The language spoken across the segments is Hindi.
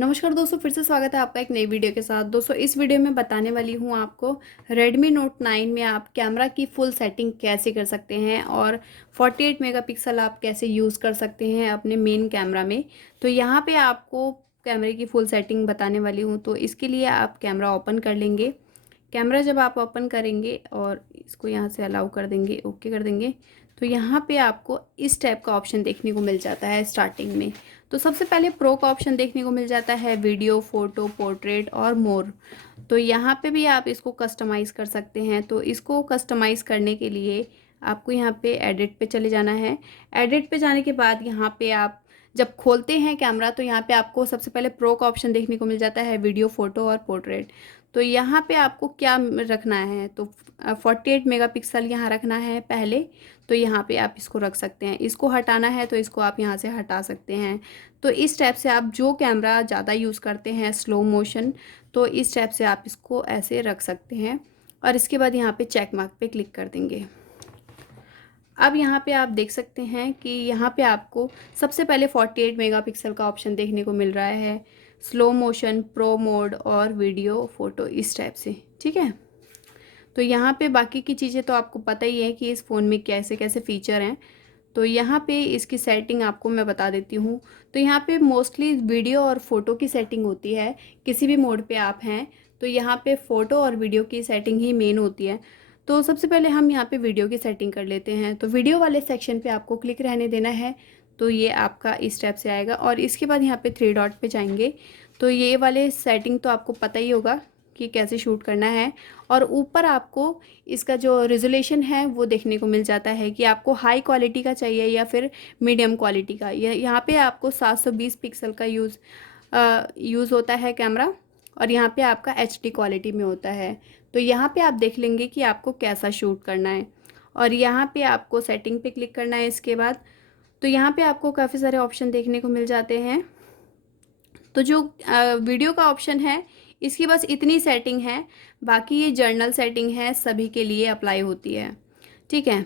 नमस्कार दोस्तों, फिर से स्वागत है आपका एक नई वीडियो के साथ। दोस्तों इस वीडियो में बताने वाली हूँ आपको Redmi Note 9 में आप कैमरा की फुल सेटिंग कैसे कर सकते हैं और 48 मेगापिक्सल आप कैसे यूज़ कर सकते हैं अपने मेन कैमरा में। तो यहाँ पे आपको कैमरे की फुल सेटिंग बताने वाली हूँ। तो इसके लिए आप कैमरा ओपन कर लेंगे। कैमरा जब आप ओपन करेंगे और इसको यहाँ से अलाउ कर देंगे, ओके कर देंगे, तो यहाँ पे आपको इस टाइप का ऑप्शन देखने को मिल जाता है स्टार्टिंग में। तो सबसे पहले प्रो का ऑप्शन देखने को मिल जाता है, वीडियो, फोटो, पोर्ट्रेट और मोर। तो यहाँ पे भी आप इसको कस्टमाइज़ कर सकते हैं। तो इसको कस्टमाइज़ करने के लिए आपको यहाँ पे एडिट पे चले जाना है। एडिट पे जाने के बाद यहाँ पे आप जब खोलते हैं कैमरा तो यहाँ पे आपको सबसे पहले प्रो का ऑप्शन देखने को मिल जाता है, वीडियो, फोटो और पोर्ट्रेट। तो यहाँ पे आपको क्या रखना है, तो 48 मेगापिक्सल यहाँ रखना है पहले। तो यहाँ पे आप इसको रख सकते हैं। इसको हटाना है तो इसको आप यहाँ से हटा सकते हैं। तो इस टाइप से आप जो कैमरा ज़्यादा यूज़ करते हैं स्लो मोशन, तो इस टाइप से आप इसको ऐसे रख सकते हैं। और इसके बाद यहाँ पे चेक मार्क पे क्लिक कर देंगे। अब यहाँ पे आप देख सकते हैं कि यहाँ पे आपको सबसे पहले 48 मेगापिक्सल का ऑप्शन देखने को मिल रहा है, स्लो मोशन, प्रो मोड और वीडियो, फोटो, इस टाइप से। ठीक है, तो यहाँ पे बाकी की चीज़ें तो आपको पता ही है कि इस फ़ोन में कैसे कैसे फ़ीचर हैं। तो यहाँ पे इसकी सेटिंग आपको मैं बता देती हूँ। तो यहाँ पे मोस्टली वीडियो और फ़ोटो की सेटिंग होती है। किसी भी मोड पे आप हैं तो यहाँ पे फ़ोटो और वीडियो की सेटिंग ही मेन होती है। तो सबसे पहले हम यहाँ पे वीडियो की सेटिंग कर लेते हैं। तो वीडियो वाले सेक्शन पे आपको क्लिक रहने देना है। तो ये आपका इस स्टेप से आएगा और इसके बाद यहाँ पे 3 डॉट पे जाएंगे। तो ये वाले सेटिंग तो आपको पता ही होगा कि कैसे शूट करना है। और ऊपर आपको इसका जो रिजोल्यूशन है वो देखने को मिल जाता है कि आपको हाई क्वालिटी का चाहिए या फिर मीडियम क्वालिटी का। यहाँ पे आपको 720 पिक्सल का यूज़ होता है कैमरा, और यहाँ पे आपका HD क्वालिटी में होता है। तो यहाँ पे आप देख लेंगे कि आपको कैसा शूट करना है और यहाँ पे आपको सेटिंग पे क्लिक करना है। इसके बाद तो यहाँ पे आपको काफ़ी सारे ऑप्शन देखने को मिल जाते हैं। तो जो वीडियो का ऑप्शन है इसकी बस इतनी सेटिंग है, बाकी ये जर्नल सेटिंग है, सभी के लिए अप्लाई होती है। ठीक है,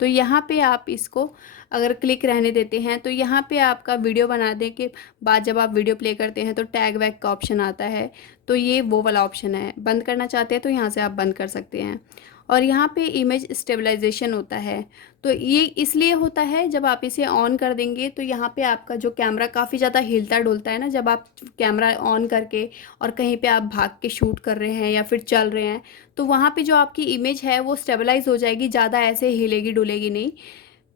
तो यहाँ पे आप इसको अगर क्लिक रहने देते हैं तो यहाँ पे आपका वीडियो बनाने के बाद जब आप वीडियो प्ले करते हैं तो टैग वैग का ऑप्शन आता है। तो ये वो वाला ऑप्शन है। बंद करना चाहते हैं तो यहाँ से आप बंद कर सकते हैं। और यहाँ पे इमेज स्टेबलाइजेशन होता है। तो ये इसलिए होता है जब आप इसे ऑन कर देंगे तो यहाँ पे आपका जो कैमरा काफ़ी ज़्यादा हिलता डुलता है ना, जब आप कैमरा ऑन करके और कहीं पे आप भाग के शूट कर रहे हैं या फिर चल रहे हैं, तो वहाँ पे जो आपकी इमेज है वो स्टेबलाइज हो जाएगी, ज़्यादा ऐसे हिलेगी डुलेगी नहीं।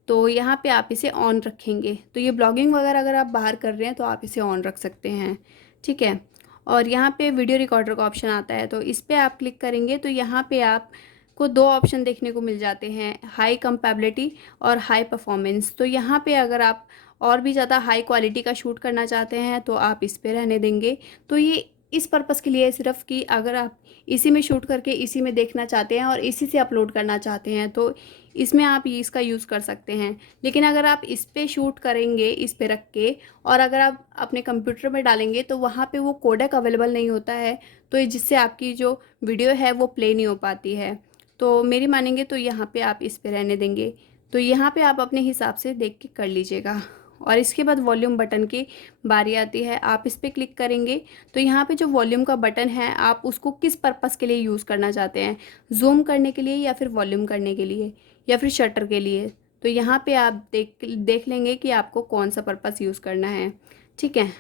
तो यहाँ पे आप इसे ऑन रखेंगे। तो ये ब्लॉगिंग वगैरह अगर आप बाहर कर रहे हैं तो आप इसे ऑन रख सकते हैं। ठीक है, और यहाँ पे वीडियो रिकॉर्डर का ऑप्शन आता है। तो इस पर आप क्लिक करेंगे तो यहाँ पे आपको दो ऑप्शन देखने को मिल जाते हैं, हाई कंपैबिलिटी और हाई परफॉर्मेंस। तो यहाँ पे अगर आप और भी ज़्यादा हाई क्वालिटी का शूट करना चाहते हैं तो आप इस पे रहने देंगे। तो ये इस पर्पज़ के लिए है सिर्फ कि अगर आप इसी में शूट करके इसी में देखना चाहते हैं और इसी से अपलोड करना चाहते हैं तो इसमें आप इसका यूज़ कर सकते हैं। लेकिन अगर आप इस पे शूट करेंगे इस पे रख के और अगर आप अपने कंप्यूटर में डालेंगे तो वहाँ पे वो कोडेक अवेलेबल नहीं होता है, तो जिससे आपकी जो वीडियो है वो प्ले नहीं हो पाती है। तो मेरी मानेंगे तो यहाँ पे आप इस पे रहने देंगे। तो यहाँ पे आप अपने हिसाब से देख के कर लीजिएगा। और इसके बाद वॉल्यूम बटन की बारी आती है। आप इस पर क्लिक करेंगे तो यहाँ पे जो वॉल्यूम का बटन है आप उसको किस पर्पज़ के लिए यूज़ करना चाहते हैं, जूम करने के लिए या फिर वॉल्यूम करने के लिए या फिर शटर के लिए। तो यहाँ पे आप देख लेंगे कि आपको कौन सा पर्पज़ यूज़ करना है। ठीक है,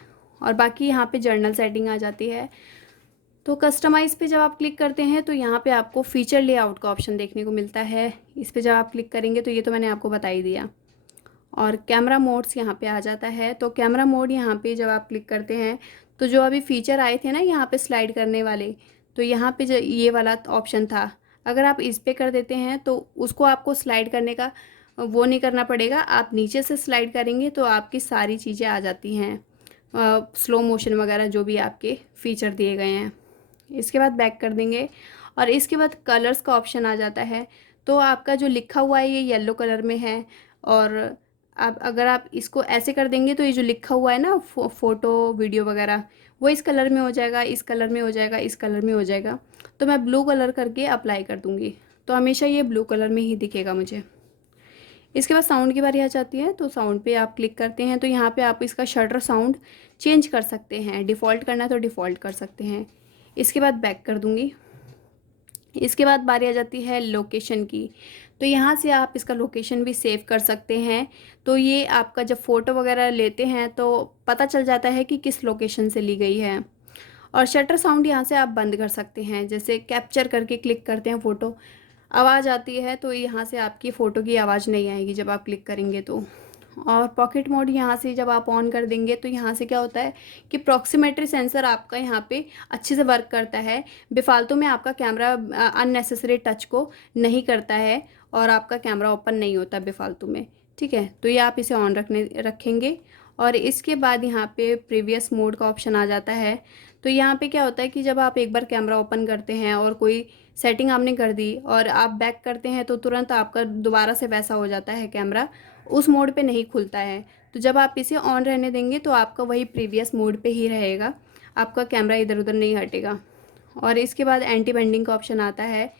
और बाकी यहाँ पे जर्नल सेटिंग आ जाती है। तो कस्टमाइज़ पे जब आप क्लिक करते हैं तो यहाँ पे आपको फीचर लेआउट का ऑप्शन देखने को मिलता है। इस पे जब आप क्लिक करेंगे तो ये तो मैंने आपको बता ही दिया। और कैमरा मोड्स यहाँ पे आ जाता है। तो कैमरा मोड यहाँ पे जब आप क्लिक करते हैं तो जो अभी फीचर आए थे ना यहाँ पे स्लाइड करने वाले, तो यहाँ पे जो ये वाला ऑप्शन था, अगर आप इस पे कर देते हैं तो उसको आपको स्लाइड करने का वो नहीं करना पड़ेगा। आप नीचे से स्लाइड करेंगे तो आपकी सारी चीज़ें आ जाती हैं, स्लो मोशन वगैरह जो भी आपके फीचर दिए गए हैं। इसके बाद बैक कर देंगे और इसके बाद कलर्स का ऑप्शन आ जाता है। तो आपका जो लिखा हुआ है ये येलो कलर में है, और आप अगर आप इसको ऐसे कर देंगे तो ये जो लिखा हुआ है ना फ़ोटो वीडियो वगैरह वो इस कलर में हो जाएगा, इस कलर में हो जाएगा, इस कलर में हो जाएगा। तो मैं ब्लू कलर करके अप्लाई कर दूँगी तो हमेशा ये ब्लू कलर में ही दिखेगा मुझे। इसके बाद साउंड की बारी आ जाती है, तो साउंड पे आप क्लिक करते हैं तो यहाँ पे आप इसका शटर साउंड चेंज कर सकते हैं, डिफ़ॉल्ट करना है तो डिफ़ॉल्ट कर सकते हैं। इसके बाद बैक कर दूँगी। इसके बाद बारी आ जाती है लोकेशन की, तो यहाँ से आप इसका लोकेशन भी सेव कर सकते हैं। तो ये आपका जब फ़ोटो वगैरह लेते हैं तो पता चल जाता है कि किस लोकेशन से ली गई है। और शटर साउंड यहाँ से आप बंद कर सकते हैं, जैसे कैप्चर करके क्लिक करते हैं फ़ोटो, आवाज़ आती है तो यहाँ से आपकी फ़ोटो की आवाज़ नहीं आएगी जब आप क्लिक करेंगे तो। और पॉकेट मोड यहाँ से जब आप ऑन कर देंगे तो यहाँ से क्या होता है कि प्रॉक्सिमेट्री सेंसर आपका यहाँ पे अच्छे से वर्क करता है, बेफालतू में आपका कैमरा अननेसेसरी टच को नहीं करता है और आपका कैमरा ओपन नहीं होता बेफालतू में। ठीक है, तो ये आप इसे ऑन रखेंगे। और इसके बाद यहाँ पे प्रीवियस मोड का ऑप्शन आ जाता है। तो यहाँ पे क्या होता है कि जब आप एक बार कैमरा ओपन करते हैं और कोई सेटिंग आपने कर दी और आप बैक करते हैं तो तुरंत आपका दोबारा से वैसा हो जाता है, कैमरा उस मोड पे नहीं खुलता है। तो जब आप इसे ऑन रहने देंगे तो आपका वही प्रीवियस मोड पे ही रहेगा, आपका कैमरा इधर उधर नहीं हटेगा। और इसके बाद एंटी बेंडिंग का ऑप्शन आता है,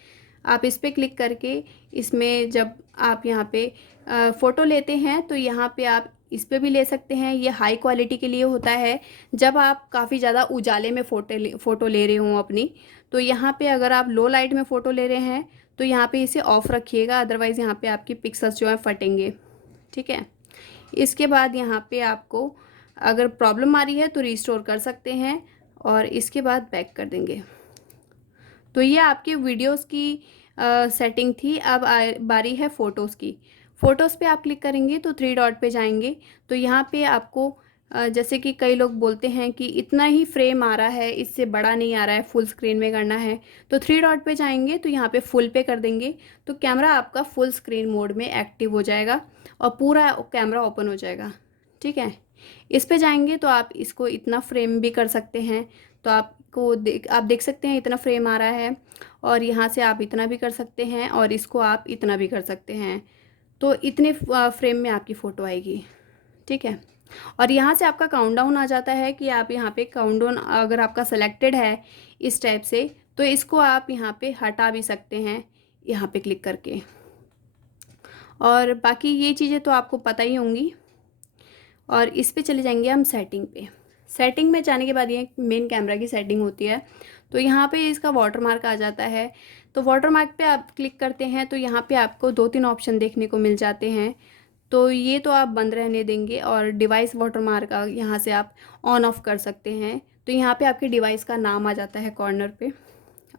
आप इस पर क्लिक करके इसमें जब आप यहाँ पे फ़ोटो लेते हैं तो यहाँ पे आप इस पे भी ले सकते हैं। ये हाई क्वालिटी के लिए होता है, जब आप काफ़ी ज़्यादा उजाले में फ़ोटो ले रहे हों अपनी, तो यहाँ पे अगर आप लो लाइट में फ़ोटो ले रहे हैं तो यहाँ पे इसे ऑफ़ रखिएगा, अदरवाइज़ यहाँ पे आपकी पिक्सल्स जो है फटेंगे। ठीक है, इसके बाद यहाँ पे आपको अगर प्रॉब्लम आ रही है तो रिस्टोर कर सकते हैं और इसके बाद बैक कर देंगे। तो ये आपके वीडियोस की सेटिंग थी। अब बारी है फ़ोटोज़ की। फ़ोटोज़ पे आप क्लिक करेंगे तो थ्री डॉट पे जाएंगे तो यहाँ पे आपको जैसे कि कई लोग बोलते हैं कि इतना ही फ्रेम आ रहा है, इससे बड़ा नहीं आ रहा है, फुल स्क्रीन में करना है, तो थ्री डॉट पे जाएंगे तो यहाँ पे फुल पे कर देंगे तो कैमरा आपका फुल स्क्रीन मोड में एक्टिव हो जाएगा और पूरा कैमरा ओपन हो जाएगा। ठीक है, इस पे जाएंगे तो आप इसको इतना फ्रेम भी कर सकते हैं, तो आप देख सकते हैं इतना फ्रेम आ रहा है। और यहाँ से आप इतना भी कर सकते हैं और इसको आप इतना भी कर सकते हैं, तो इतने फ्रेम में आपकी फ़ोटो आएगी। ठीक है, और यहाँ से आपका काउंटडाउन आ जाता है कि आप यहाँ पे काउंटडाउन अगर आपका सेलेक्टेड है इस टाइप से तो इसको आप यहाँ पे हटा भी सकते हैं यहाँ पे क्लिक करके। और बाकी ये चीज़ें तो आपको पता ही होंगी। और इस पे चले जाएंगे हम सेटिंग पे। सेटिंग में जाने के बाद ये मेन कैमरा की सेटिंग होती है, तो यहाँ पे इसका वाटरमार्क आ जाता है। तो वाटरमार्क पे आप क्लिक करते हैं तो यहाँ पे आपको दो तीन ऑप्शन देखने को मिल जाते हैं, तो ये तो आप बंद रहने देंगे। और डिवाइस वाटरमार्क का यहाँ से आप ऑन ऑफ कर सकते हैं, तो यहाँ पे आपके डिवाइस का नाम आ जाता है कॉर्नर पे,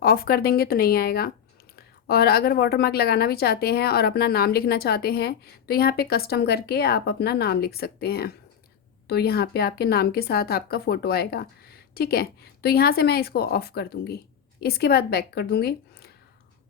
ऑफ़ कर देंगे तो नहीं आएगा। और अगर वाटरमार्क लगाना भी चाहते हैं और अपना नाम लिखना चाहते हैं तो यहाँ पे कस्टम करके आप अपना नाम लिख सकते हैं, तो यहाँ पे आपके नाम के साथ आपका फ़ोटो आएगा। ठीक है, तो यहाँ से मैं इसको ऑफ़ कर दूँगी, इसके बाद बैक कर दूँगी।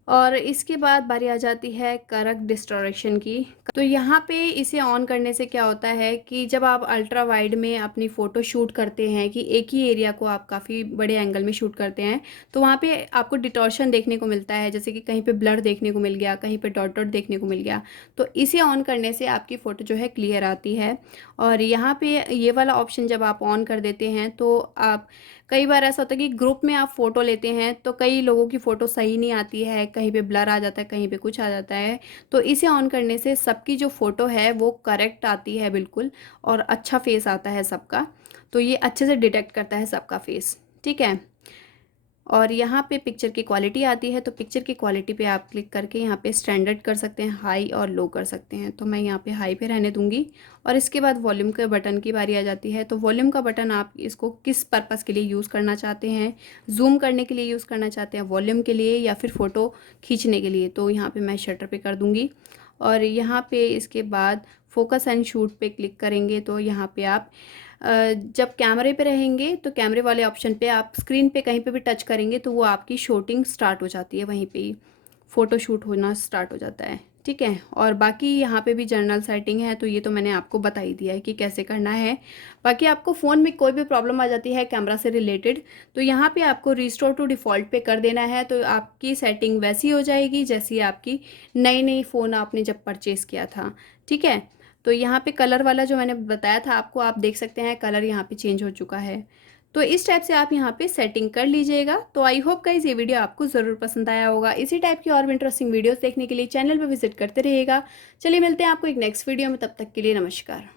और इसके बाद बारी आ जाती है करेक्ट डिस्टोरेशन की। तो यहाँ पे इसे ऑन करने से क्या होता है कि जब आप अल्ट्रा वाइड में अपनी फ़ोटो शूट करते हैं कि एक ही एरिया को आप काफ़ी बड़े एंगल में शूट करते हैं तो वहाँ पे आपको डिटॉर्शन देखने को मिलता है, जैसे कि कहीं पे ब्लर देखने को मिल गया, कहीं पे डॉट डॉट देखने को मिल गया। तो इसे ऑन करने से आपकी फ़ोटो जो है क्लियर आती है। और यहाँ पे ये वाला ऑप्शन जब आप ऑन कर देते हैं तो आप, कई बार ऐसा होता है कि ग्रुप में आप फ़ोटो लेते हैं तो कई लोगों की फ़ोटो सही नहीं आती है, कहीं पे ब्लर आ जाता है, कहीं पे कुछ आ जाता है। तो इसे ऑन करने से सबकी जो फ़ोटो है वो करेक्ट आती है बिल्कुल, और अच्छा फेस आता है सबका, तो ये अच्छे से डिटेक्ट करता है सबका फेस। ठीक है, और यहाँ पे पिक्चर की क्वालिटी आती है, तो पिक्चर की क्वालिटी पे आप क्लिक करके यहाँ पे स्टैंडर्ड कर सकते हैं, हाई और लो कर सकते हैं। तो मैं यहाँ पे हाई पे रहने दूँगी। और इसके बाद वॉल्यूम के बटन की बारी आ जाती है। तो वॉल्यूम का बटन आप इसको किस पर्पज़ के लिए यूज़ करना चाहते हैं, जूम करने के लिए यूज़ करना चाहते हैं, वॉल्यूम के लिए, या फिर फ़ोटो खींचने के लिए, तो यहाँ पर मैं शटर पर कर दूँगी। और यहाँ पे इसके बाद फोकस एंड शूट पे क्लिक करेंगे तो यहाँ पे आप जब कैमरे पे रहेंगे तो कैमरे वाले ऑप्शन पे आप स्क्रीन पे कहीं पे भी टच करेंगे तो वो आपकी शूटिंग स्टार्ट हो जाती है, वहीं पे ही फ़ोटो शूट होना स्टार्ट हो जाता है। ठीक है, और बाकी यहाँ पे भी जनरल सेटिंग है, तो ये तो मैंने आपको बता ही दिया है कि कैसे करना है। बाकी आपको फ़ोन में कोई भी प्रॉब्लम आ जाती है कैमरा से रिलेटेड तो यहाँ पे आपको रिस्टोर टू डिफ़ॉल्ट पे कर देना है, तो आपकी सेटिंग वैसी हो जाएगी जैसी आपकी नई फ़ोन आपने जब परचेज़ किया था। ठीक है, तो यहाँ पे कलर वाला जो मैंने बताया था आपको, आप देख सकते हैं कलर यहाँ पे चेंज हो चुका है। तो इस टाइप से आप यहाँ पे सेटिंग कर लीजिएगा। तो आई होप गाइस ये वीडियो आपको ज़रूर पसंद आया होगा। इसी टाइप की और भी इंटरेस्टिंग वीडियोस देखने के लिए चैनल पर विजिट करते रहिएगा। चलिए मिलते हैं आपको एक नेक्स्ट वीडियो में, तब तक के लिए नमस्कार।